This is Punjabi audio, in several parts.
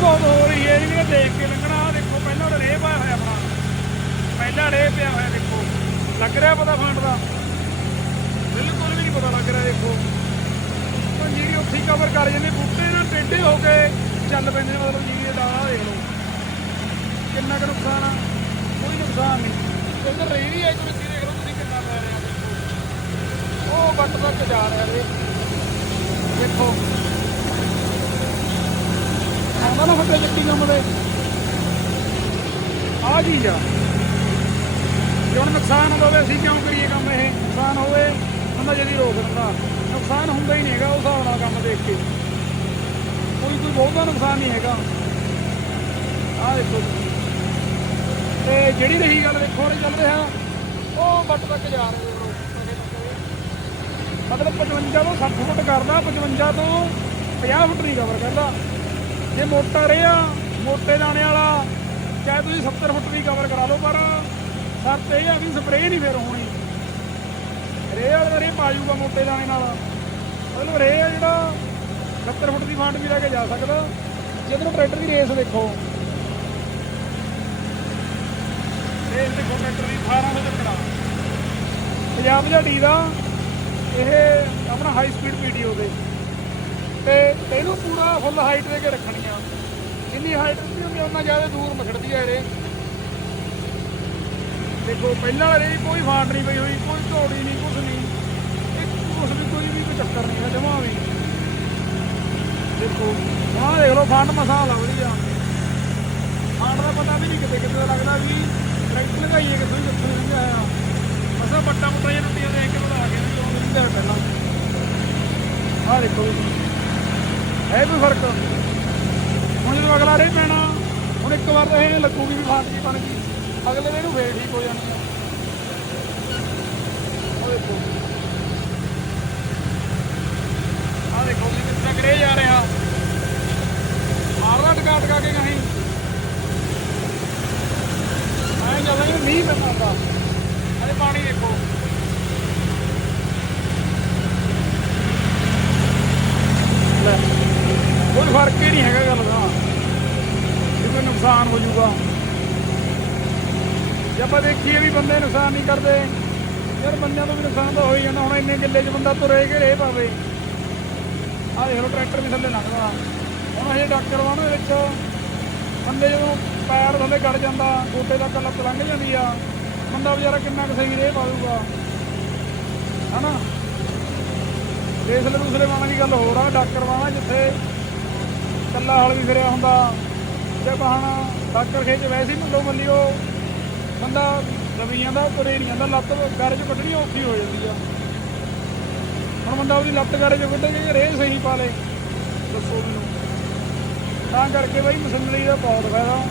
ਬਹੁਤ ਹੋ ਰਹੀ ਹੈ ਇਹ ਵੀ ਦੇਖ ਕੇ ਲੰਘਣਾ, ਆਹ ਦੇਖੋ, ਪਹਿਲਾਂ ਉਹ ਰੇਹ ਪਾਇਆ ਹੋਇਆ ਆਪਣਾ। ਪਹਿਲਾਂ ਰੇਹ ਪਿਆ ਹੋਇਆ, ਦੇਖੋ। ਲੱਗ ਰਿਹਾ ਪਤਾ ਫਾਂਟ ਦਾ? ਬਿਲਕੁਲ ਵੀ ਨਹੀਂ ਪਤਾ ਲੱਗ ਰਿਹਾ, ਦੇਖੋ। ਉਹ ਜਿਹੜੀ ਉੱਥੇ ਕਵਰ ਕਰ ਜਾਂਦੇ, ਬੂਟੇ ਨਾ ਟੇਢੇ ਹੋ ਕੇ ਚੱਲ ਪੈਂਦੇ ਨੇ, ਮਤਲਬ ਜਿਹੜੀ ਦਾ ਆਹ ਦੇਖ ਲਓ। ਕਿੰਨਾ ਕੁ ਨੁਕਸਾਨ ਆ? ਕੋਈ ਨੁਕਸਾਨ ਨਹੀਂ। ਇਧਰ ਰਹੀ ਵੀ ਹੈ ਇੱਕ ਦੇਖ ਲਓ ਤੁਸੀਂ ਕਿੰਨਾ ਪੈ ਰਿਹਾ ਉਹ ਬੱਟ ਤੱਕ ਜਾ ਰਿਹਾ ਰੇ ਦੇਖੋ। ਆਉਂਦਾ ਨਾ ਫੱਟੇ ਚੱਟੀ ਕੰਮ ਦੇ। ਆ ਚੀਜ਼ ਆ ਜੇ ਹੁਣ ਨੁਕਸਾਨ ਹੋਵੇ, ਅਸੀਂ ਕਿਉਂ ਕਰੀਏ ਕੰਮ ਇਹ? ਨੁਕਸਾਨ ਹੋਵੇ, ਬੰਦਾ ਜਦੀ ਰੋਕ ਦਿੰਦਾ। ਨੁਕਸਾਨ ਹੁੰਦਾ ਹੀ ਨਹੀਂ ਹੈਗਾ ਉਸ ਹਿਸਾਬ ਨਾਲ ਕੰਮ ਦੇਖ ਕੇ। ਕੋਈ ਕੋਈ ਬਹੁਤਾ ਨੁਕਸਾਨ ਨਹੀਂ ਹੈਗਾ। ਆਹ ਦੇਖੋ ਤੁਸੀਂ। ਤੇ ਜਿਹੜੀ ਰਹੀ ਗੱਲ ਦੇਖੋ ਉਹ ਚੱਲ ਰਿਹਾ। ਉਹ ਬੱਟ ਤੱਕ ਜਾ ਰਹੇ ਮਤਲਬ 55 ਤੋਂ 60 ਫੁੱਟ ਕਰਦਾ 55 ਤੋਂ 50 ਫੁੱਟ ਨਹੀਂ ਕਵਰ ਕਰਦਾ। ਜੇ ਮੋਟਾ ਰਿਹਾ, ਮੋਟੇ ਦਾਣੇ ਵਾਲਾ। ਚਾਹੇ ਤੁਸੀਂ 70 ਫੁੱਟ ਵੀ ਕਵਰ ਕਰਾ ਲਓ, ਪਰ ਸ਼ਰਤ ਇਹ ਆ ਵੀ ਸਪਰੇਅ ਨਹੀਂ ਫਿਰ ਹੋਣੀ। ਰੇਹ ਵਾਲਾ ਤਾਂ ਰੇਹ ਪਾ ਮੋਟੇ ਦਾਣੇ ਨਾਲ। ਮਤਲਬ ਰੇ ਆ ਜਿਹੜਾ 70 ਫੁੱਟ ਦੀ ਫਾਂਟ ਵੀ ਲੈ ਕੇ ਜਾ ਸਕਦਾ। ਜਦੋਂ ਟਰੈਕਟਰ ਦੀ ਰੇਸ ਦੇਖੋ। ਰੇਸ ਦੇਖੋ ਟਰੈਕਟਰ ਦੀ 1800 ਚੱਕੜਾ ਪੰਜਾਬ ਝਾੜੀ ਦਾ ਇਹ ਆਪਣਾ ਹਾਈ ਸਪੀਡ ਵੀਡੀਓ ਦੇ ਤੇ ਇਹਨੂੰ ਪੂਰਾ ਫੁੱਲ ਹਾਈਟ ਦੇ ਕੇ ਰੱਖਣੀ ਆ। ਜਿੰਨੀ ਹਾਈਟ ਦਿੱਤੀ ਹੁੰਦੀ ਉਹਨਾਂ ਜ਼ਿਆਦਾ ਦੂਰ ਮਛੜਦੀ ਆ ਇਹ ਦੇਖੋ, ਪਹਿਲਾਂ ਵਾਲੇ ਕੋਈ ਫਾਂਟ ਨਹੀਂ ਪਈ ਹੋਈ, ਕੋਈ ਝੋੜੀ ਨਹੀਂ ਕੁਝ ਨਹੀਂ। ਇੱਕ ਵੀ ਕੋਈ ਵੀ ਚੱਕਰ ਨਹੀਂ ਹੈ, ਜਮਾ ਵੀ ਦੇਖੋ, ਆਹ ਦੇਖ ਲਓ ਫੰਡ ਮਸਾਂ ਲੱਭਦੀ ਆ ਫੰਡ ਦਾ ਪਤਾ ਵੀ ਨਹੀਂ ਕਿਤੇ ਕਿਤੇ ਦਾ ਲੱਗਦਾ ਵੀ ਟਰੈਕਟਰ ਲਗਾਈਏ ਕਿੱਥੋਂ ਕਿੱਥੋਂ ਨਹੀਂ ਆਇਆ। ਮਸਾਂ ਬੱਟਾ ਮੁੱਟਾ ਜਿਹਾ ਟੁੱਟੀਆਂ ਦੇਖ ਕੇ ਬਣਾ ਕੇ ਵੀ ਉਹ ਨਹੀਂ ਕਰ ਪਹਿਲਾਂ। ਆਹ ਦੇਖੋ ਜੀ। ਹੈ ਕੋਈ ਫ਼ਰਕ? ਹੁਣ ਜਦੋਂ ਅਗਲਾ ਰੇ ਪੈਣਾ, ਹੁਣ ਇੱਕ ਵਾਰ ਤਾਂ ਇਹ ਲੱਗੂਗੀ ਵੀ ਫਾਂਟ ਜੀ ਬਣ ਗਈ। ਅਗਲੇ ਦਿਨ ਨੂੰ ਫੇਰ ਠੀਕ ਹੋ ਜਾਣੀ ਆ। ਉਹ ਦੇਖੋ। ਆਹ ਦੇਖੋ ਜੀ ਕਿਸ ਤਰ੍ਹਾਂ ਕਰੇ ਜਾ ਰਿਹਾ ਮਾਰਦਾ ਟਕਾ ਟਕਾ ਕੇ ਕਹੀਂ। ਆਏ ਜਦੋਂ ਇਹ ਨਹੀਂ ਪੈਂਦਾ ਅਰੇ ਪਾਣੀ ਦੇਖੋ ਲੈ ਕੋਈ ਫ਼ਰਕ ਹੀ ਨਹੀਂ ਹੈਗਾ ਗੱਲ ਦਾ ਵੀ ਕੋਈ ਨੁਕਸਾਨ ਹੋ ਜਾਊਗਾ। ਜੇ ਆਪਾਂ ਦੇਖੀਏ ਵੀ ਬੰਦੇ ਨੁਕਸਾਨ ਨਹੀਂ ਕਰਦੇ, ਯਾਰ ਬੰਦਿਆਂ ਤੋਂ ਵੀ ਨੁਕਸਾਨ ਤਾਂ ਹੋ ਹੀ ਜਾਂਦਾ। ਹੁਣ ਇੰਨੇ ਗਿੱਲੇ 'ਚ ਬੰਦਾ ਤੁਰੇ ਕੇ ਪਾਵੇ। ਆਹ ਦੇਖ ਲਓ, ਟਰੈਕਟਰ ਵੀ ਥੱਲੇ ਲੰਘਦਾ। ਹੁਣ ਇਹ ਡਾਕਟਰ ਵਾਂ ਦੇ ਵਿੱਚ ਬੰਦੇ ਜਦੋਂ ਪੈਰ ਥੱਲੇ ਗੜ ਜਾਂਦਾ, ਗੋਡੇ ਦਾ ਲੱਤ ਲੰਘ ਜਾਂਦੀ ਆ, ਬੰਦਾ ਵਿਚਾਰਾ ਕਿੰਨਾ ਕਿਸੇ ਵੀ ਰੇ ਪਾਊਗਾ। ਹਨਾ? ਦੇਸਲੇ ਦੂਸਰੇ ਵਾਲਾਂ ਦੀ ਗੱਲ ਹੋਰ ਆ, ਡਾਕਟਰ ਵਾਲਾ ਜਿੱਥੇ ਕੱਲਾ ਹਲ ਵੀ ਫਿਰਿਆ ਹੁੰਦਾ। ਤੇ ਬਹਾਨਾ ਡਾਕਟਰ ਖੇਚ ਵੈਸੇ ਹੀ ਮੱਲੋ ਮੱਲੀ ਉਹ ਬੰਦਾ ਦਵੀ ਜਾਂਦਾ ਤੁਰੇ ਨਹੀਂ ਜਾਂਦਾ, ਲੱਤ ਗਾਰੇ 'ਚ ਕੱਢਣੀ ਔਖੀ ਹੋ ਜਾਂਦੀ ਆ। ਹੁਣ ਬੰਦਾ ਉਹਦੀ ਲੱਤ ਗਾਰੇ 'ਚ ਕੱਢੇ ਕਿ ਰੇਹ ਸਹੀ ਪਾ ਲੇ, ਦੱਸੋ ਮੈਨੂੰ। ਤਾਂ ਕਰਕੇ ਬਈ ਮਸ਼ੀਨਰੀ ਦਾ ਬਹੁਤ ਫਾਇਦਾ।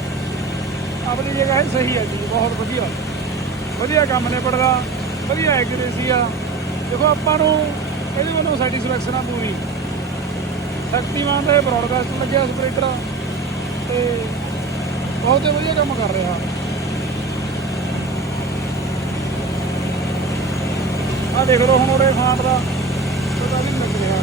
ਆਪਣੀ ਜਗ੍ਹਾ ਇਹ ਸਹੀ ਹੈ ਜੀ, ਬਹੁਤ ਵਧੀਆ। ਵਧੀਆ ਕੰਮ ਨੇ ਪੜਦਾ ਵਧੀਆ ਐਕੂਰੇਸੀ ਆ। ਦੇਖੋ ਆਪਾਂ ਨੂੰ ਇਹਦੇ ਵੱਲੋਂ ਸੈਟੀਸਫੈਕਸ਼ਨ ਆ ਪੂਰੀ। ਸ਼ਕਤੀਮਾਨ ਦਾ ਇਹ ਬ੍ਰੌਡਕਾਸਟ ਲੱਗਿਆ ਸਪਰੇਟਰ ਤੇ ਬਹੁਤ ਹੀ ਵਧੀਆ ਕੰਮ ਕਰ ਰਿਹਾ। ਆ ਦੇਖ ਲਓ ਹੁਣ ਉਹਦੇ ਫਾਂਟ ਦਾ ਪਤਾ ਨਹੀਂ ਲੱਗ ਰਿਹਾ।